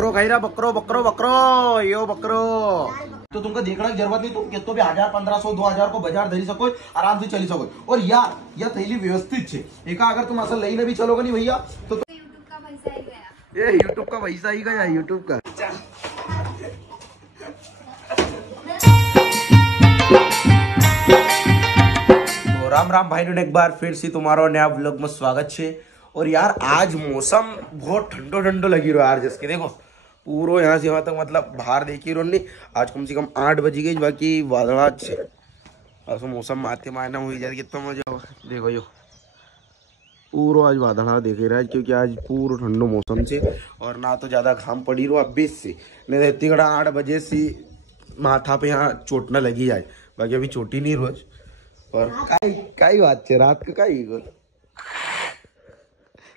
बकरो खाई रहा, बकरो बकरो बकरो यो बकरो। तो तुमको देखना की जरूरत नहीं, तुम कितो भी 1000 1500 2000 को बाजार धरी सको, आराम से चली सको। और यार यह थैली व्यवस्थित है, एक अगर तुम असल लई भी चलोगे नहीं भैया तो यूट्यूब का पैसा ही गया। ये यूट्यूब का पैसा ही गया, यूट्यूब का। तो राम राम भाई ने एक बार फिर से तुम्हारा नया व्लॉग में स्वागत है। और यार आज मौसम बहुत ठंडो ठंडो लगी रहो यार, जिसके देखो पूरा यहाँ से वहां तक मतलब बाहर देखी रहो नहीं। आज कम से कम 8 बज गई, बाकी वादला से ऐसा मौसम आते मायना हुई जाए कितना मजा होगा। देखो यो पूरा आज वादला देखे रहा है, क्योंकि आज पूरा ठंडो मौसम से और ना तो ज्यादा घाम पड़ी रहो अब से, नहीं रहती घड़ा 8 बजे से माथा पे यहाँ चोट न लगी जाए, बाकी अभी चोटी नहीं रोज। और काई बात है रात का काई गोल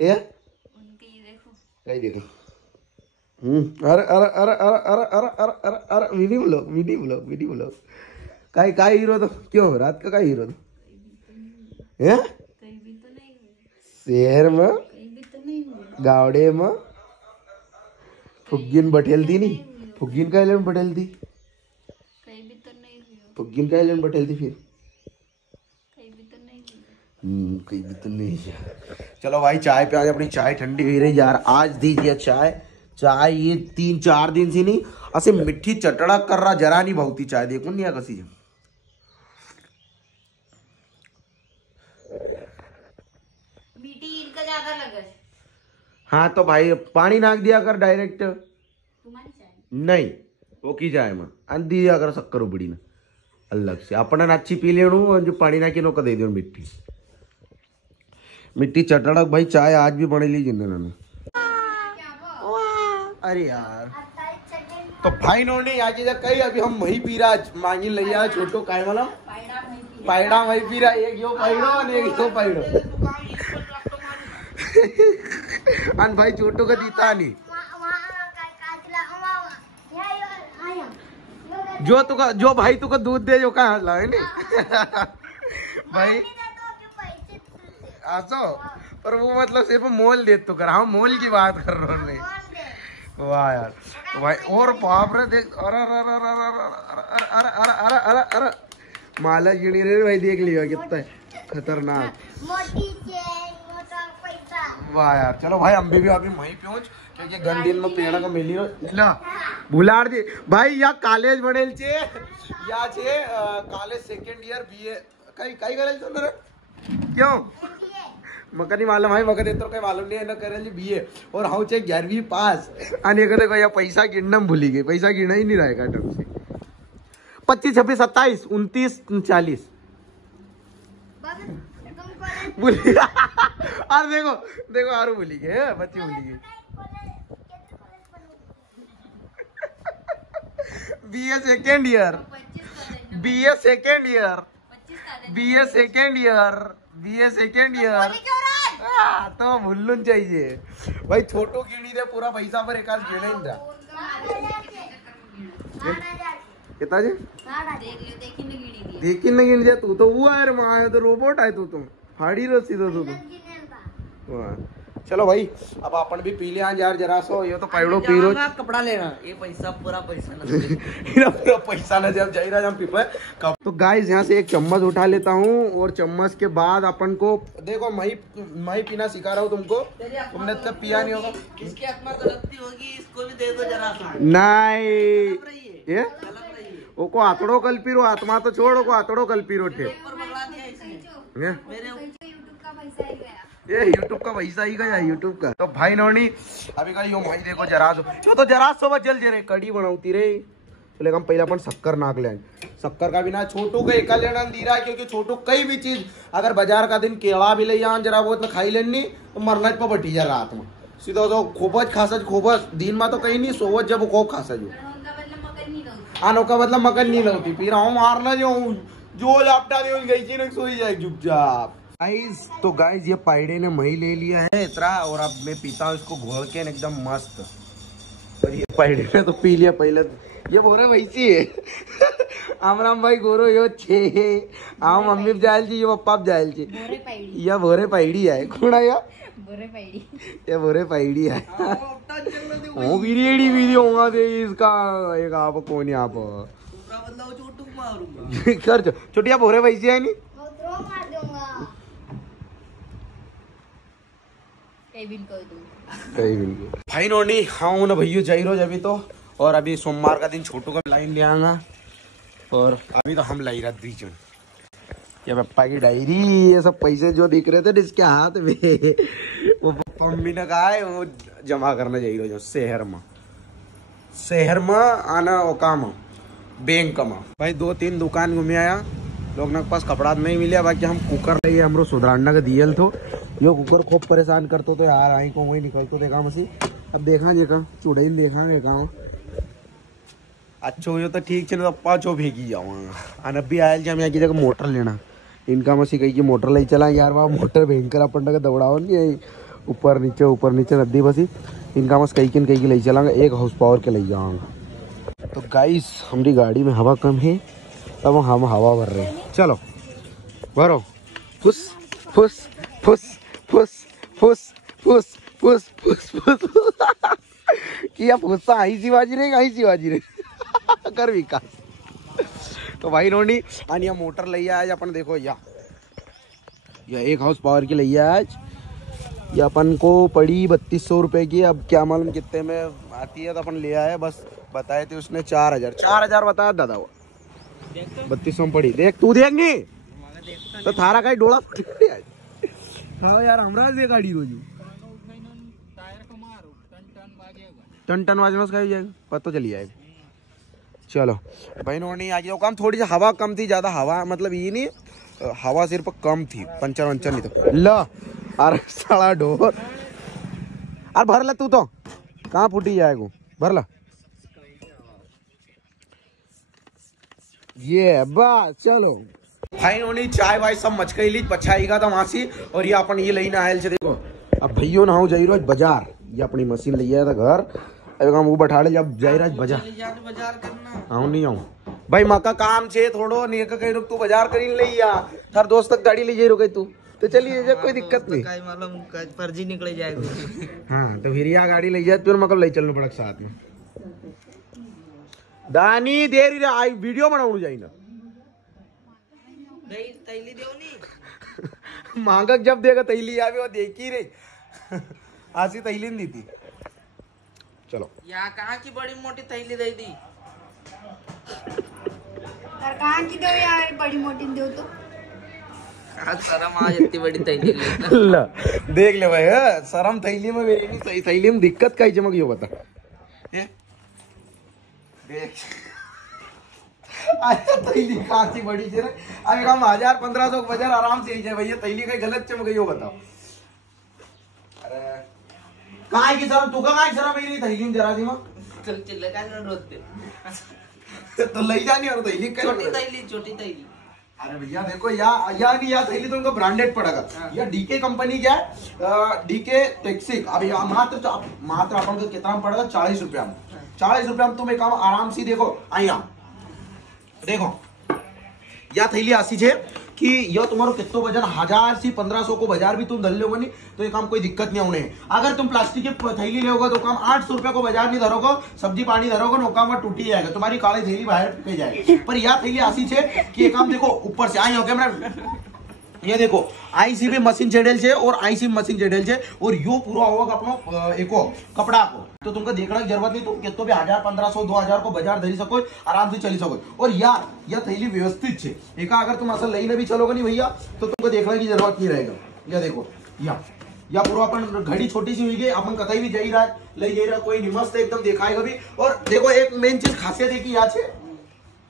ये देखो काई देखो। अरे अरे अरे अरे अरे अरे अरे अरे अरे video blog video blog video blog काई काई हीरो तो क्यों रात का काई हीरो तो हैं कहीं भी तो नहीं हुई, शहर में कहीं भी तो नहीं हुई, गावड़े में फुग्गिन बटेल थी नहीं, फुग्गिन का एलन बटेल थी, कहीं भी तो नहीं हुई, फुग्गिन का एलन बटेल थी, फिर कहीं भी तो नहीं हुई। कहीं भी तो नहीं यार। चलो भाई चाय पे आज अपनी चाय ठंडी हुई रही यार। आज दीजिए चाय, चाय ये 3-4 दिन से नहीं असे मिट्टी चटड़ा कर रहा, जरा नहीं बहुती चाय देखो नहीं कसी। मीठी ईद का ज्यादा लगा है। हाँ तो भाई पानी नाक दिया कर डायरेक्ट, तुम्हारी चाय नहीं वो की चाय में अन दिया कर शक्कर उबड़ी ना अलग से अपना अच्छी पी लेणू, और जो पानी ना की नो दे दो मिट्टी मिट्टी चटड़क। भाई चाय आज भी बने ली जिन्होंने। अरे यार तो भाई नोने आज कही अभी हम वही पी रहा मांगी लिया छोटो काय वाला पैड़ा वही पी रहा, एक यो पैड़ो और एक यो पैड़ो अन भाई छोटो का दीता नहीं जो भाई तुका दूध दे जो कहाँ लाए नहीं भाई आसो पर वो मतलब सिर्फ मोल दे तो कर, हम मोल की बात कर रहे नहीं। वाह यार तो भाई और बाप रे देख, अरे अरे अरे अरे अरे अरे अरे माला गिनी रे भाई, देख लिया कितना खतरनाक। वाह यार चलो भाई हम भी अभी वहीं पहुंच, क्योंकि गंदीन में पेड़ का मिली ना भुलाड़ दी भाई। या कॉलेज बनेल छे या छे कॉलेज सेकंड ईयर बीए कई कई करेल चल रे क्यों मका नहीं मालूम भाई, मका तो कहीं मालूम नहीं है ना करेल बीए और हाउ चे 11वीं पास आने को देखो या पैसा गिनना भूली गई, पैसा गिना ही नहीं रहेगा ढंग से। 25 26 27 29 39 भूली अरे देखो देखो आरू भूली गए, बच्ची भूली गई। BA second year, BA second year, BA second year, BA second year तो भूलून चाहिए भाई। छोटो गिनी दे पूरा पैसा पर एक गिने ही था कितना जी देखी नहीं गिन दिया तू तो वो है माँ तो रोबोट है तू तो फाड़ी रसी तो तू। चलो भाई अब अपन भी पी लिया यार जरा सो, ये तो पैड़ो पी रो कपड़ा लेना ये पैसा पूरा पैसा पूरा पैसा न जब जाई रहा पीपे। तो गाइस यहाँ से एक चम्मच उठा लेता हूँ और चम्मच के बाद अपन को देखो मैं पीना सिखा रहा हूँ तुमको, तुमने तो पिया नहीं होगा। इसके हाथ में गलती होगी, इसको भी दे दो जरा सा। नहीं ये ओको आतड़ो कल पी रो, आत्मा तो छोड़ ओको आतड़ो कल पी रो थे। यूट्यूब का पैसा ही गया, ये यूट्यूब का पैसा ही गया यूट्यूब का। तो भाई नोनी अभी का यो भाई देखो जरा तो जरा सोबत जल जे रे कड़ी बनाऊती रे, तो लेकिन पहले अपन शक्कर नाक ले, शक्कर का बिना छोटू का एक लेना दी रहा है, क्योंकि छोटू कई भी चीज अगर बाजार का दिन केला भी ले जान जरा बहुत खाई लेनी तो मरना पर बटी जा रात में सीधा तो खोबज खासज खोबज दिन में तो कहीं नहीं सोवत जब खूब खासज आनो का मतलब मकन नहीं लगती पी रहा हूँ मारना जो लापटा दे गई थी ना सोई जाए चुपचाप। गाइस तो गाइस ये पाइडे ने मही ले लिया है इतना, और अब मैं पीता हूँ इसको घोल के एकदम मस्त। और ये पाइडे ने तो पी लिया पहले, ये बोरे वैसी है आमराम भाई गोरो यो छे आम मम्मी जायल जी यो पप्पा जायल जी या भोरे पाइडी है खुणा या बुरे पैडी ये बुरे पैडी है वो बिरियडी वीडियो होगा दे इसका एक आप कौन आप छोटू मारूंगा कर छोटिया बोरे पैसे है नहीं मार दूंगा भाई नोनी हाँ ना भैया जाई रोज अभी तो। और अभी सोमवार का दिन छोटू का लाइन ले आऊंगा। और अभी तो हम लाई रात बीच में ये पप्पा की डायरी ये सब पैसे जो दिख रहे थे इसके हाथ में वो पप्पा मम्मी ने कहा है वो जमा करना चाहिए रोज शहर में आना वो काम बैंक में। भाई 2-3 दुकान घूमे आया लोग ना पास कपड़ा नहीं मिले। बाकी हम कुकर ले हमरो सुधराना का दियल तो यो कुकर खूब परेशान करते तो यार आई को वही निकलतो देखा मसी। अब देखा चुड़ैल देखा अच्छो हो तो ठीक है पप्पा चो भेगी जाऊंगा। अब भी आयल हम यहाँ की जगह मोटर लेना इनका मसी कही की मोटर ले चला यार वहाँ मोटर भयंकर अपन का दौड़ाओ नहीं ऊपर नीचे नदी बसी इनका मस कहीं की ले चलांगा 1 हाउस पावर के ले जाऊंगा। तो गाइस हमारी गाड़ी में हवा कम है तब हम हवा भर रहे हैं। चलो भरो फुस फुस फुस फुस फुस फुस फुस फुस फुस किया फुस्सा आई सी बाजी रे कर विकास। तो भाई नोनी आणि मोटर लई आज अपन देखो या 1 हाउस पावर की लई आज ये अपन को पड़ी 3200 रुपए की। अब क्या मालूम कितने में आती है तो अपन ले आए बस बताए थे उसने 4000 बताया दादा वो 3200 में पड़ी। देख तू देंगे तो थारा का डोला हाँ यार हमरा से गाड़ी रोज टन वाजन का जाएगा पता चली जाएगा। चलो भाई नोनी आज काम थोड़ी सी हवा कम थी ज्यादा हवा मतलब ये नहीं हवा सिर्फ कम थी पंचर वंचर नहीं तो ला अरे साला ढोर अरे भर ला तू तो कहाँ फूटी जाएगा भर ला ये बस। चलो भाई नोनी चाय वाय सब मचकई ली पछाईगा था वहां से। और ये अपन ये लेना आयल से देखो अब भैयो ना हो जाई रोज बाजार ये अपनी मशीन ले आया था घर अब हम वो बैठा ले जब जाई राज बाजार आऊं नहीं आऊं भाई मका काम छे थोड़ो नहीं कहीं रुक तू बाजार करी ले या थार दोस्त तक गाड़ी ले जाई रुके तू तो चलिए जा कोई दिक्कत नहीं काय मालूम फर्जी निकले जाएगा हाँ तो फिर यहाँ गाड़ी ले जाए फिर मतलब ले चलना पड़ा साथ में दानी देर आई वीडियो बनाऊ जाई ना तैली देवनी मांगक जब देगा तैली आवे वो देखी रही आसी तैली नहीं दी थी। चलो यहाँ कहाँ की बड़ी मोटी थैली दे दी कहाँ की दो यार बड़ी मोटी दो तो शर्म आज इतनी बड़ी थैली ला देख ले भाई शर्म थैली में मेरी नहीं थैली में दिक्कत का चमक यो बता ये देख थैली कासी बड़ी से अभी हम 1000-1500 बाजार आराम से ही जाए भैया थैली का गलत चमक यो बताओ। अरे कहाँ की शर्म तू कहाँ की शर्म मेरी थैली में जरा सी मां चल चिल्ले का रोते तो ले जानी और थैली छोटी थैली अरे भैया देखो यार की थैली तुमको ब्रांडेड पड़ेगा या डीके कंपनी क्या है डीके टेक्सिक। अब मात्र अपन को कितना पड़ेगा 40 रुपया में 40 रुपया में तुम एक काम आराम से देखो आइया देखो या थैली आसी है कि यह तुम्हारो कितो वजन 1000 से 1500 को बाजार भी तुम दल लोगे नहीं तो ये काम कोई दिक्कत नहीं होने। अगर तुम प्लास्टिक की थैली लोगे तो काम 800 रुपया को बाजार नहीं धरोगे सब्जी पानी धरोगे नो काम टूटी जाएगा तुम्हारी काली थैली बाहर फेंक जाएगी। पर यह थैली आसी है कि ये काम देखो ऊपर से आई हो कैमरा ये देखो आईसी भी मशीन चढ़ेल छे और आईसी मशीन चढ़ेल छे और यो पूरा होगा अपनो एको कपड़ा को तो तुमको देखने की जरूरत नहीं तुम कितो भी 1000-1500-2000 को बाजार धरी सको आराम से चली सको। और यार यह थैली व्यवस्थित छे एका अगर तुम असल लई ने भी चलोगे नहीं भैया तो तुमको देखने की जरूरत नहीं रहेगा। यह देखो या पूरा अपन घड़ी छोटी सी हुई गई अपन कतई भी जाई रहा ले जाई रहा कोई नहीं मस्त एकदम दिखाएगा भी। और देखो एक मेन चीज खासियत है कि यहाँ छे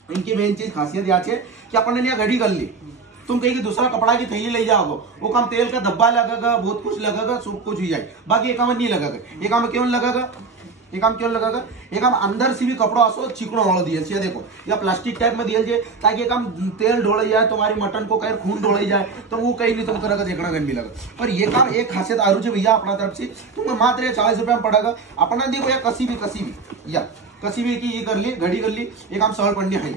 इनकी मेन चीज खासियत यहाँ छे कि अपन ने यहाँ घड़ी कर ली तुम कहीं दूसरा कपड़ा की थैली ले जाओगे वो काम तेल का धब्बा लगेगा बहुत कुछ लगेगा सब कुछ ही जाए बाकी एक काम नहीं लगेगा। ये काम क्यों लगेगा ये काम अंदर से भी कपड़ा आसो चिकनो वाला दिए छे देखो या प्लास्टिक टाइप में दिए छे ताकि ये काम तेल ढोले जाए तुम्हारी मटन को कहीं खून ढोले जाए तो वो कहीं नहीं तुम करेगा देखना कहीं नहीं लगा। पर ये काम एक खासियत आरू छे भैया अपना तरफ से तुम्हें मात्र 40 रुपया में पड़ेगा। अपना देखो या कसी भी की ये कर ली घड़ी कर ली ये काम सहल पड़नी है।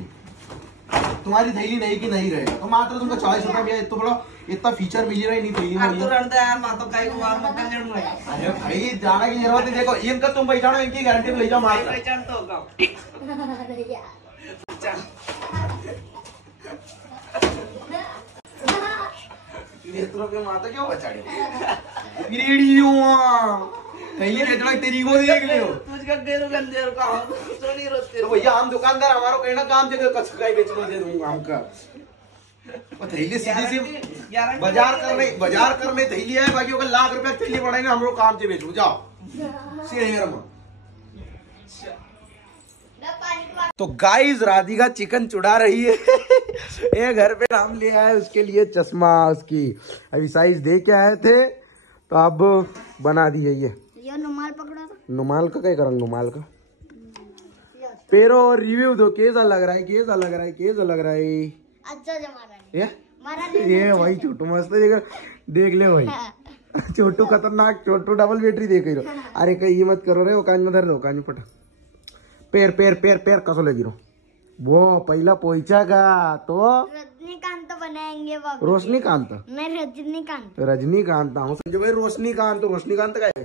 तुम्हारी थैली नहीं की नहीं रहेगा तो मात्र तुमको 40 रुपया भैया तो बड़ा इतना फीचर मिल रहा ही नहीं थैली यार में तू रणदा यार मैं तो कई बार पकड़ लेने में अरे भाई जाने की जरूरत नहीं देखो इनका तुम पहचानो इनकी गारंटी ले जाओ मात्र पहचान तो होगा नेत्रों के माता क्यों बचाड़े वीडियो थैली बेचना तेरी को देख लियो मुझका गेरू गंदे और काम सोनी रोते तो भैया हम दुकानदार हमारा कहना काम जगह कचकाई बेचना दे दूंगा हमका वो थैली सीधी सी बाजार करने थैली है बाकी अगर लाख रुपया थैली बढ़ाई ना हम लोग काम से बेचू जाओ शेर में तो गाइस राधिका चिकन चुड़ा रही है ये घर पे नाम ले आया उसके लिए चश्मा उसकी अभी साइज दे के आए थे तो अब बना दिए ये नुमाल पकड़ा था नुमाल का क्या करेंगे नुमाल का पेरो रिव्यू दो कैसा लग रहा है कैसा लग रहा है कैसा लग रहा है अच्छा जमा ये भाई छोटू मस्त है देख ले भाई छोटू खतरनाक छोटू डबल बैटरी देख रहे अरे कहीं मत करो रे वो कान में धर दो कान में फटा पैर पैर पैर पैर कसो लगी रो वो पहला पोईचागा तो रजनीकांत बनाएंगे बाबू रोशनीकांत मैं रजनीकांत रजनीकांत हूँ समझो भाई रोशनीकांत रोशनीकांत का है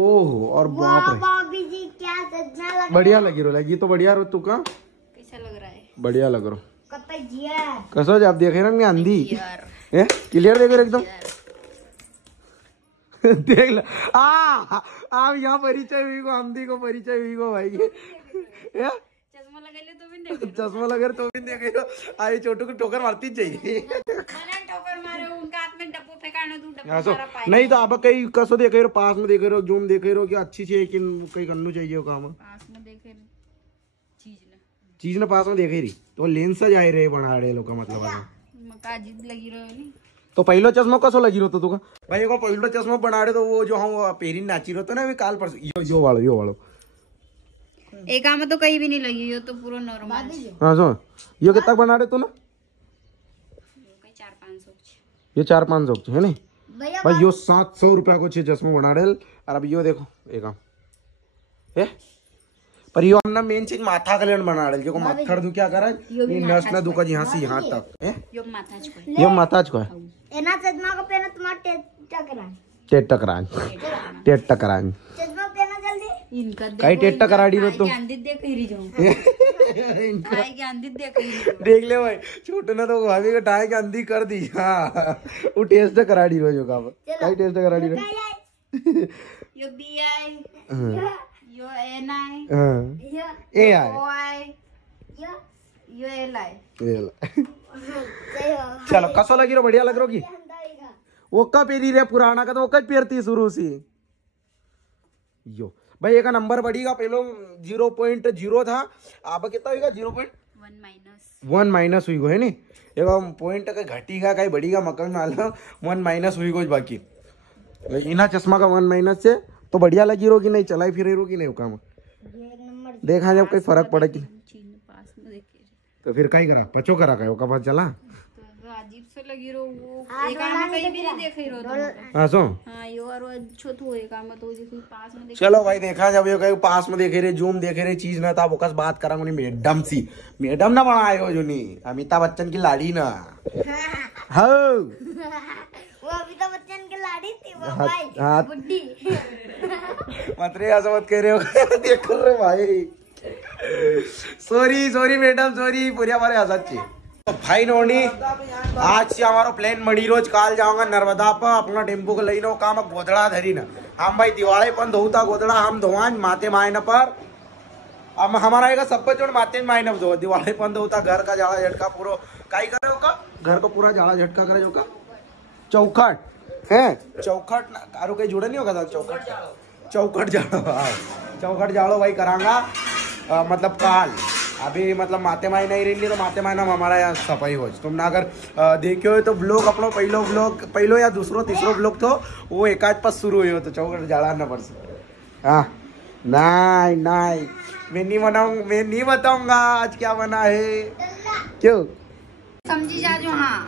ओहो और बाप रे भाभी जी क्या सजना लग बढ़िया लगी रो लगी तो बढ़िया रो तू का कैसा लग रहा है बढ़िया लग रो कतई जिया कसो जब देखे रंग में अंधी है क्लियर देखो एकदम देख लो आप यहाँ परिचय हुई को अंधी को परिचय हुई को भाई चश्मा लगाइले तो भी देख चश्मा लगे तो भी देखे आई छोटू को ठोकर मारती चाहिए मैंने ठोकर मारे उनका हाथ में डब्बू फेंकाने तू डब्बू हाँ, सो मारा पाए नहीं तो आप कहीं कसो देखे रहो पास में देखे रहो जूम देखे रहो कि अच्छी चाहिए कि कहीं करना चाहिए वो काम पास में देखे चीज ने पास में देखे रही तो लेंस जाए रहे बना रहे लोग का मतलब मका जिद लगी रहो नहीं तो पहलो चश्मा कसो लगी रहो तुका भाई एक पहलो चश्मा बना रहे तो वो जो हम पेरी नाची रहो ना काल परसों यो वालो एक आम तो कहीं भी नहीं लगी यो तो पूरा नॉर्मल हाँ सो यो कितना बना रहे तू ना 400-500 ये 400-500 है नहीं भाई यो 700 रुपया को 6 चश्मा बना रहे और अब यो देखो एक काम है पर यो हमने मेन चीज माथा कल्याण बना रहे जो माथड़ दु क्या करा ये नस ना दुका जी यहाँ से यहाँ तक है यो माथा को है एना चश्मा को पहना तुम्हारा टेट टकरान चश्मा पहना जल्दी इनका कई टेट टकराड़ी रो तो अंधी देख ही जाऊं खाए के अंधी देख ही देख ले भाई छोटे ना तो भाभी का टाई के अंधी कर दी हाँ वो टेस्ट कराड़ी रो जो का कई टेस्ट कराड़ी रो यो बी आई यो एन आई ए आई ओ आई यो एल आई चलो कसो लगी रो बढ़िया लग रो की वो का पेरी रे पुराना का तो वो का पेरती शुरू से यो भाई एक नंबर बढ़ेगा पहले 0.0 था अब कितना होगा 0.1 माइनस हुई गो है नी एक पॉइंट का घटीगा कहीं बढ़ीगा मकन माल 1 माइनस हुई गो बाकी इना चश्मा का 1 माइनस से तो बढ़िया लगी रो कि नहीं चलाई फिर रो कि नहीं काम देखा जब कोई फर्क पड़े कि तो फिर कहीं करा पचो करा का कब चला अजीब से लगी रो वो एक आम कहीं भी नहीं देख ही रो हाँ सो हां यो और छोटू एक आम तो जैसे पास में देख चलो भाई देखा जब ये कहीं पास में देखे रहे जूम देखे रहे चीज ना था बोकस बात करांगे नहीं मैडम सी मैडम ना बनाए हो जो नहीं अमिताभ बच्चन की लाड़ी ना हाँ वो अमिताभ बच्चन की लाड़ी थी वो भाई बुड्ढी मत रे ऐसा मत कह रहे हो देख रहे भाई सॉरी मैडम सॉरी पूरी हमारे आजाद तो भाई नोनी आज से हमारा प्लान मणिरोज काल जाऊंगा नर्मदा पर अपना टेम्पो को लई नो काम गोदड़ा धरी ना हम भाई दिवाली पण धोता गोदड़ा हम धोवान माते मायन पर अब हमारा एक सब जोड़ माते मायन धो दिवाली पण धोता घर का जाड़ा झटका पूरा काई करे का घर को पूरा जाड़ा झटका करे जो का चौखट है चौखट कारो कहीं जुड़े नहीं होगा चौखट जाड़ो भाई करांगा मतलब काल अभी मतलब माते माई नहीं रही तो माते माई नाम हमारा यहाँ सफाई हो तुमने अगर देखियो हो तो ब्लॉग अपनो पहलो या दूसरो तीसरो ब्लॉग तो वो एक आध पास शुरू हुई हो तो चौकट जाड़ा न पड़ से हाँ नहीं मैं नहीं बताऊंगा आज क्या बना है क्यों समझी जा जो हाँ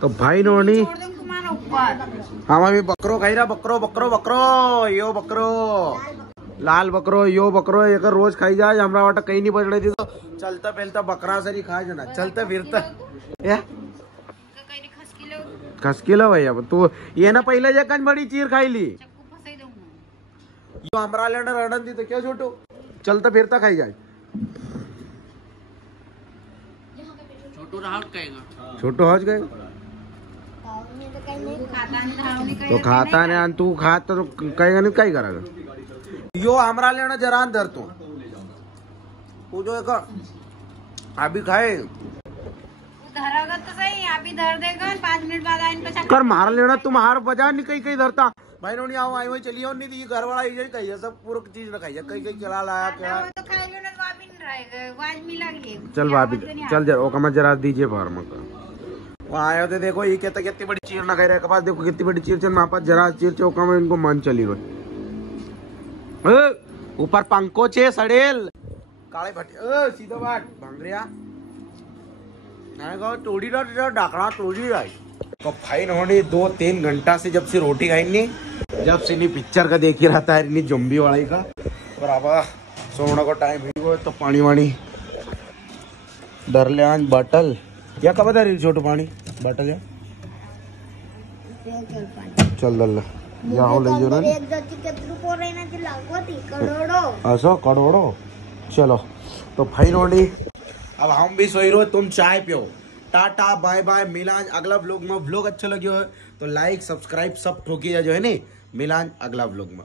तो भाई नोनी छोड़ दूं तुम्हारा ऊपर हम अभी बकरो खाई रहा बकरो यो बकरो लाल बकरो यो बकरो एक रोज खाई जाए हमरा वाटा कहीं नहीं पड़ रही थी तो चलता पहलता बकरा सरी खाए जना चलता फिरता या खसकिलो भैया तू ये ना पहले जकन बड़ी चीर खाई ली यो हमरा लेना रणन दी तो क्या छोटू चलता फिरता खाई जाए छोटू हज गए तो खाता नहीं तू खाता तो कहेगा नहीं काय करेगा यो हमरा लेना जरान धर तू जो एक अभी खाए धरागा तो सही अभी धर देगा 5 मिनट बाद आएंगे कर मार लेना तुम हार बजा नहीं कहीं कहीं धरता भाई नोनी आओ आई वही चलिए नहीं दी घर वाला इधर कही सब पूरा चीज न खाई कहीं कहीं चला लाया क्या तो खाई लो ना वापी नहीं रहेगा आज मिला के चल भाभी चल जरा ओका मत जरा दीजिए फार्म का वहाँ आए थे देखो ये कहता कितनी बड़ी चीर ना खाई रहे पास देखो कितनी बड़ी चीर चल वहाँ पास जरा चीर चौका में इनको मन चली रही ऊपर पंखो चे सड़ेल काले भट्टी सीधा बाट भांगरिया तोड़ी डाकड़ा तोड़ी आई तो भाई नोनी 2-3 घंटा से जब से रोटी खाई नहीं जब से नहीं पिक्चर का देख ही रहता है नहीं जम्बी वाली का और अब सोने का टाइम हुई तो पानी वानी डर ले आज बटल या कब बता रही छोटू पानी बटल या चल दल या हो ले जो ना ऐसा करोड़ो चलो तो भाई नोनी अब हम भी सोई रहो तुम चाय पियो टाटा बाय बाय मिलान अगला व्लॉग में व्लॉग अच्छा लगे हो तो लाइक सब्सक्राइब सब ठोकी जो है नी मिलान अगला व्लॉग में।